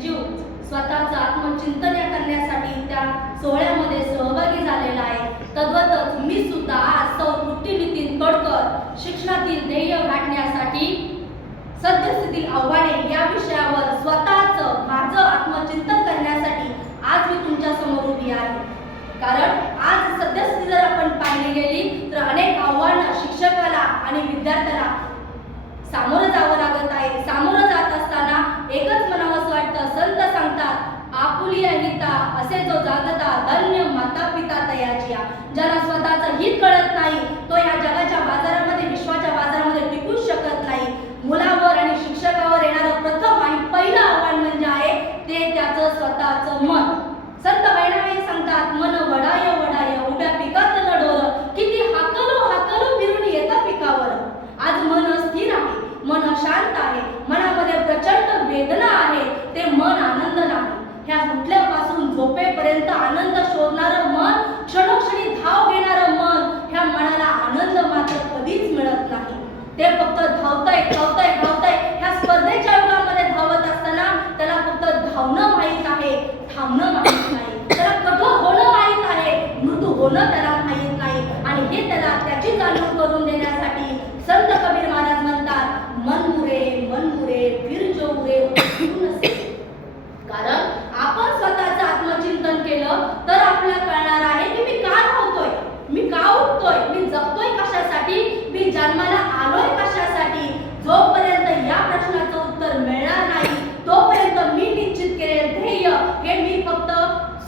जीव स्वतःचं आत्मचिंतन करण्यासाठी त्या सोहळ्यामध्ये सहभागी झालेला आहे। तद्वतच मी सुद्धा आज सौ तृप्ती नितीन कडकर शिक्षणातील ध्येय गाठण्यासाठी सद्यस्थिती आव्हाने या विषयावर स्वतःचं माझं आत्मचिंतन करण्यासाठी आज मी तुमच्या समोर उभी आहे। कारण आज सद्यस्थिती जर आपण पाहिली गेली तर अनेक आव्हानं शिक्षकाला आणि विद्यार्थ्याला सामोरं जावं लागत आहे। सामोरं जात असताना एकच म्हणावंसं वाटतं, संत सांगतात आपुली अहिता असे जो जागता धन्य माता पिता तयाचिया। ज्याला स्वतःचं हित कळत नाही तो या जगाच्या बाजारामध्ये विश्वाच्या बाजारामध्ये टिकूच शकत नाही। मुलावर आणि शिक्षकावर येणारं प्रथम आणि पहिलं आव्हान म्हणजे आहे ते त्याचं स्वतःचं मन। संत बहिणाबाई सांगतात मन वडाय वडाय उभ्या पिकात लढोर किती हाकलू हाकलू फिरून येतं पिकावर। आज मन स्थिर आहे, मन शांत आहे, मनामध्ये प्रचंड वेदना आहे, ते मन आनंद नाही। ह्या उठल्यापासून झोपेपर्यंत आनंद शोधणारं मन, क्षणोक्षणी धाव घेणारं मन, ह्या मनाला आनंद मात्र कधीच मिळत नाही। ते फक्त धावतंय धावतंय धावतंय ह्या स्पर्धेच्या युगामध्ये धावत असताना त्याला फक्त धावणं माहीत आहे, थांबणं माहीत नाही। त्याला कठोर होणं माहीत आहे, मृत्यू होणं त्याला माहीत नाही। आणि हे त्याला त्याची जाणीव करून देण्यासाठी संत कबीर महाराज म्हणतात मन मुरे फिर जो उरे कारण आपण स्वतःचं आत्मचिंतन केलं तर आपल्याला कळणार आहे की मी का धावतोय, मी का उठतोय, मी जगतोय कशासाठी, मी जन्माला आलोय कशासाठी। जोपर्यंत या प्रश्नाचं उत्तर मिळणार नाही तोपर्यंत मी निश्चित केलेले ध्येय हे मी फक्त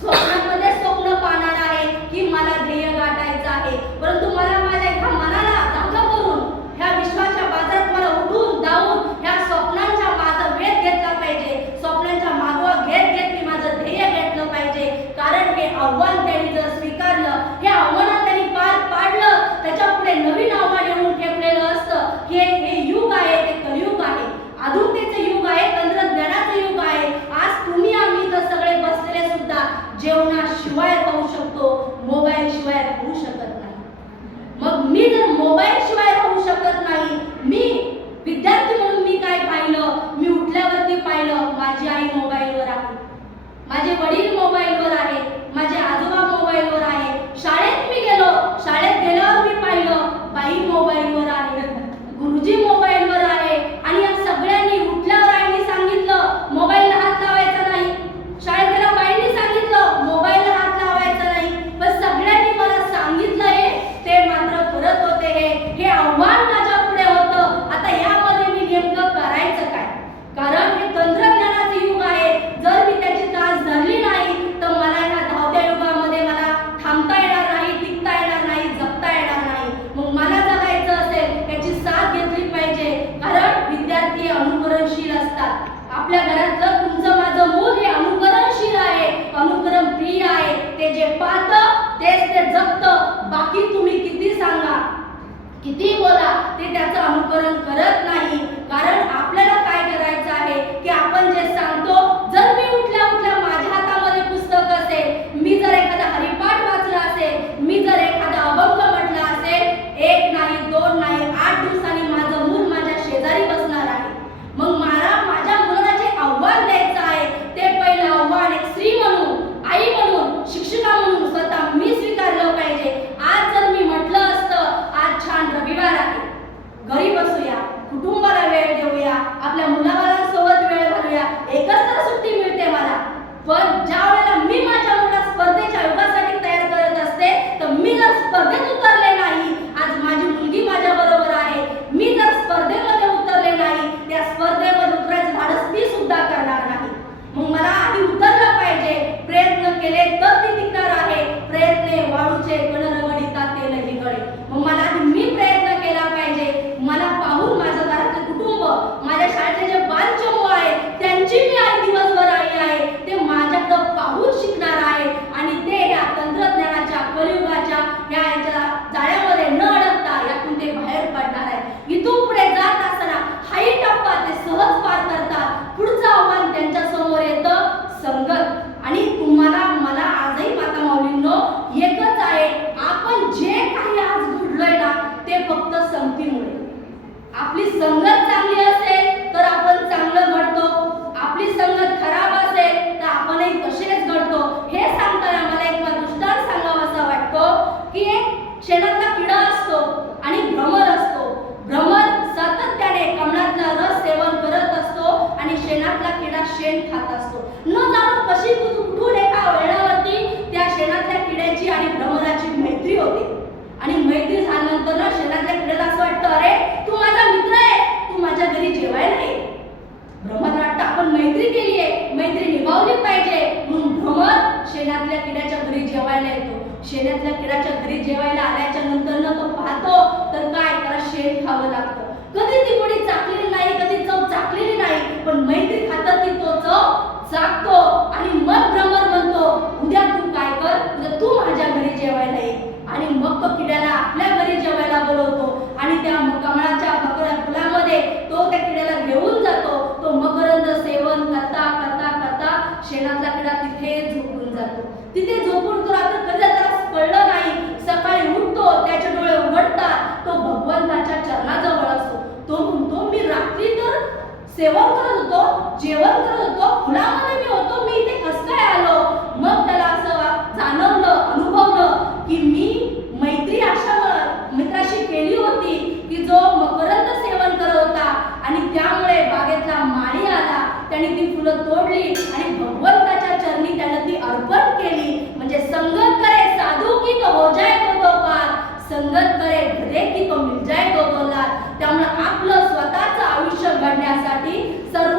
स्वप्नामध्ये स्वप्न पाहणार आहे की मला ध्येय गाठायचं आहे। परंतु मला माझ्या ह्या मनाला जागा करून ह्या विश्वाच्या बाजारात मला उठून धावून ह्या स्वप्नांच्या माझा वेध घेतला पाहिजे। स्वप्नांच्या मागोवा घेत मी माझं ध्येय घेतलं पाहिजे। कारण हे आव्हान त्यांनी जर स्वीकारलं, हे आव्हान त्यांनी पार पाडलं, त्याच्या पुढे नवीन आव्हान येऊन ठेवलेलं असतं। हे युग आहे, ते कलियुग आहे, आधुनिकतेचं युग आहे, तंत्रज्ञानाचं युग आहे। आज तुम्ही आम्ही तर सगळे बसलेले सुद्धा जेवणाशिवाय राहू शकतो, मोबाईल शिवाय राहू शकत नाही। मग मी जर मोबाईल शिवाय राहू शकत नाही, मी विद्यार्थी म्हणून मी काय पाहिलं, मी उठल्यावरती पाहिलं माझी आई मोबाईलवर आहे, माझे वडील मोबाईलवर आहे, माझे आजोबा मोबाईलवर आहे। शाळेत मी गेलो, शाळेत गेल्यावर मी पाहिलं बाई मोबाईलवर आहे, गुरुजी मोबाईलवर आहे। आणि या सगळ्यांनी उठल्यावर आईने सांगितलं मोबाईलला हात लावायचा नाही, शाळेत गेल्या बाईंनी सांगितलं मोबाईलला हात लावायचा नाही, पण सगळ्यांनी मला सांगितलं हे ते मात्र करत होते। हे आव्हान माझ्या पुढे होतं। आता यामध्ये मी नेमकं करायचं काय? कारण हे तंत्रज्ञानाचं युग आहे, जर मी त्याची कास धरली नाही तर मला ह्या धावत्या युगामध्ये मला थांबता येणार नाही, टिकता येणार नाही, जगता येणार नाही। मग मला जगायचं असेल याची साथ घेतली पाहिजे। कारण विद्यार्थी अनुकरणशील असतात। आपल्या घरातलं तुमचं माझं मूल हे अनुकरणशील आहे, अनुकरण प्रिय आहे। ते जे पाहतं तेच ते जगतं। बाकी तुम्ही किती सांगा, किती बोला, ते त्याचं अनुकरण करत नाही। कारण आपल्याला काय करायचं आहे की आपण जे सांगतो, जर मी उठल्या उठल्या माझ्या हातामध्ये पुस्तक असेल, मी जर एखादा हरिपाठ वाचला असेल, मी जर एखादा अभंग म्हटला असेल, 1 नाही 2 नाही 8 दिवसांनी माझं मूल माझ्या शेजारी बसणार आहे। मग मला माझ्या मुलाला जे आव्हान द्यायचं आहे ते पहिलं आव्हान एक स्त्री म्हणून, आई म्हणून, शिक्षिका म्हणून स्वतः मी स्वीकारलं पाहिजे। आज जर मी म्हटलं असतं आज छान रविवार आहे, घरी बसूया, कुटुंबाला वेळ देऊया, आपल्या मुलाबाळांसोबत वेळ शेण खात असतो. न जाणो कशी कुठून एका वळणावरती त्या शेणातल्या किड्याची आणि भ्रमराची मैत्री होते. आणि मैत्री झाल्यानंतर ना शेणातल्या किड्याला असं वाटतं, अरे तू माझा मित्र आहे, तू माझ्या घरी जेवायला ये. भ्रमर वाटतं आपण मैत्री केली आहे, मैत्री निभावली पाहिजे, म्हणून भ्रमर शेणातल्या किड्याच्या घरी जेवायला येतो. शेणातल्या किड्याच्या घरी जेवायला आल्याच्या नंतर ना तो पाहतो तर काय, त्याला शेण खावं लागतं. कधी ती गोडी चाकलेली नाही, कधी चव चाकलेली नाही, पण मैत्री खातर ती तो चव चाकतो. आणि मग भ्रमर म्हणतो, उद्या तू काय कर, उद्या तू माझ्या घरी जेवायला ये. आणि मग तो किड्याला आपल्या घरी जेवायला बोलवतो आणि त्या कमळाच्या फुलामध्ये तो त्या किड्याला घेऊन जातो. तो मकरंद सेवन करता करता करता शेणातला किडा तिथे झोपून जातो. तिथे झोपून तो रात्र कधी त्याला कळलं नाही. सकाळी उठतो, त्याचे डोळे उघडतात, तो भगवंताच्या चरणाजवळ असतो. तो म्हणतो, मी रात्री तर सेवन करत होतो, जेवण करत होतो, फुलामध्ये मी होतो, मी इथे कसं काय आलो? मग त्याला असं जाणवलं, अनुभवलं की मी मैत्री अशा मित्राशी केली होती की जो मकरंद सेवन करत होता आणि त्यामुळे बागेतला माळी आला, त्याने ती फुलं तोडली आणि भगवंताच्या चरणी त्याने ती अर्पण केली. म्हणजे संगत करे साधू की तो हो जाए तो पार, संगत करे भले की तो मिल जाए तो लाल. त्यामुळे आपलं स्वतःचं आयुष्य घडण्यासाठी सर्व